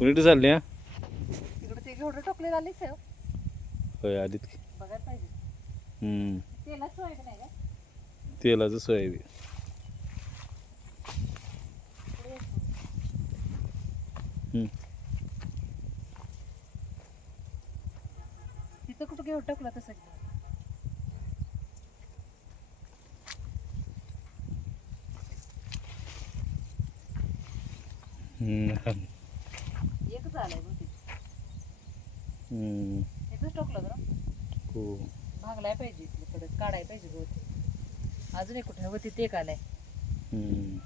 कुणीकडे चालली हा तिकडे ते घेवडं टोकले झाले सेव होय आलीत की बघायला पाहिजे हम्म. तेला आहे का तेलाचं सोयाबीन. हम्म. तिथं कुठं घेऊन टाकलं तसं हम्म. एकच आलंय बहुतेक हम्म. इथंच टाकलं बरं हो. भागलाय पाहिजे इथलं कडे काढाय पाहिजे गवत अजून एक कुठे वरती ते एक आलाय. हम्म.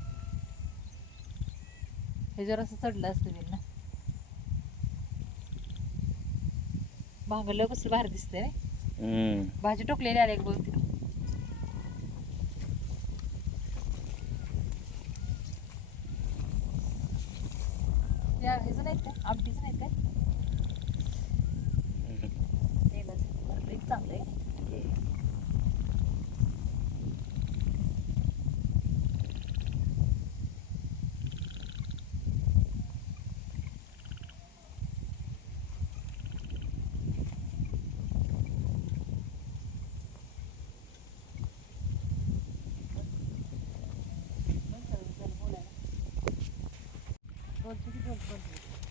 हे जर असं चढलं असतं बिल ना. भांगलं कसं भारी दिसतंय रे. हम्म. भाजी टोकलेली आली एक बहुतेक. त्या ह्याचं नाहीत काय आमटीचं नाहीत काय तेलाचं बरं, लई चांगलं आहे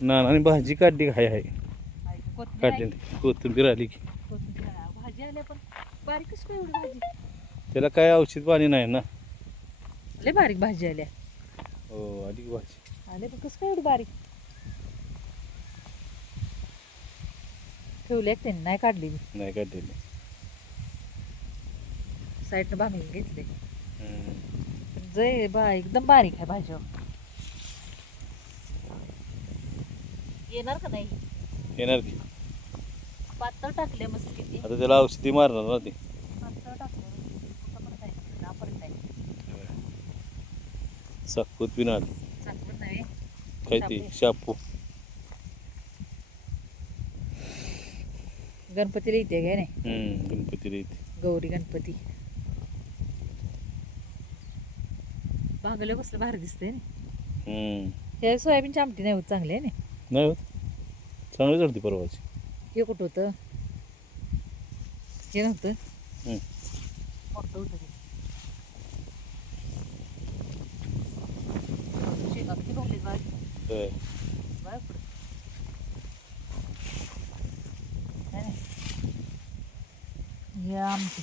नानाने भाजी काढली काय आहे काढली. कोथिंबीर आली की. त्याला काय औषध पाणी नाही ना. लय बारीक भाजी आल्या. हो आली भाजी. आले पण कसं काय एवढी बारीक? ठेवली त्यांनी नाही काढली नाही काढलेली. साईडनं भांगून घेतले. जय बा एकदम बारीक आहे भाजी येणार का नाही? येणार की. पातळ टाकले मस्त किती. आता त्याला औषधी मारणार ना ते. पातळ टाकलं कुठं पण जायचं जायचं साखूत आली. चाकवत नाही. काय ते शापू गणपतीला येते काय नाही? हम्म. गणपतीला येते. गौरी गणपती. भांगलं कसलं भारी दिसतंय ना हम्म. हे सोयाबीनची आमटी नाही होत चांगली आहे ना नाही होत? चांगली चढती परवाची. हे कुठं होतं? हे नव्हतं. मोठं होतं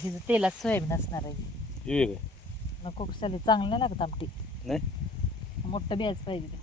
हे तेलात सोयाबीन असणार आहे. नको कशाला चांगलं नाही लागत आमटी. नाही? मोठं बियाच पाहिजे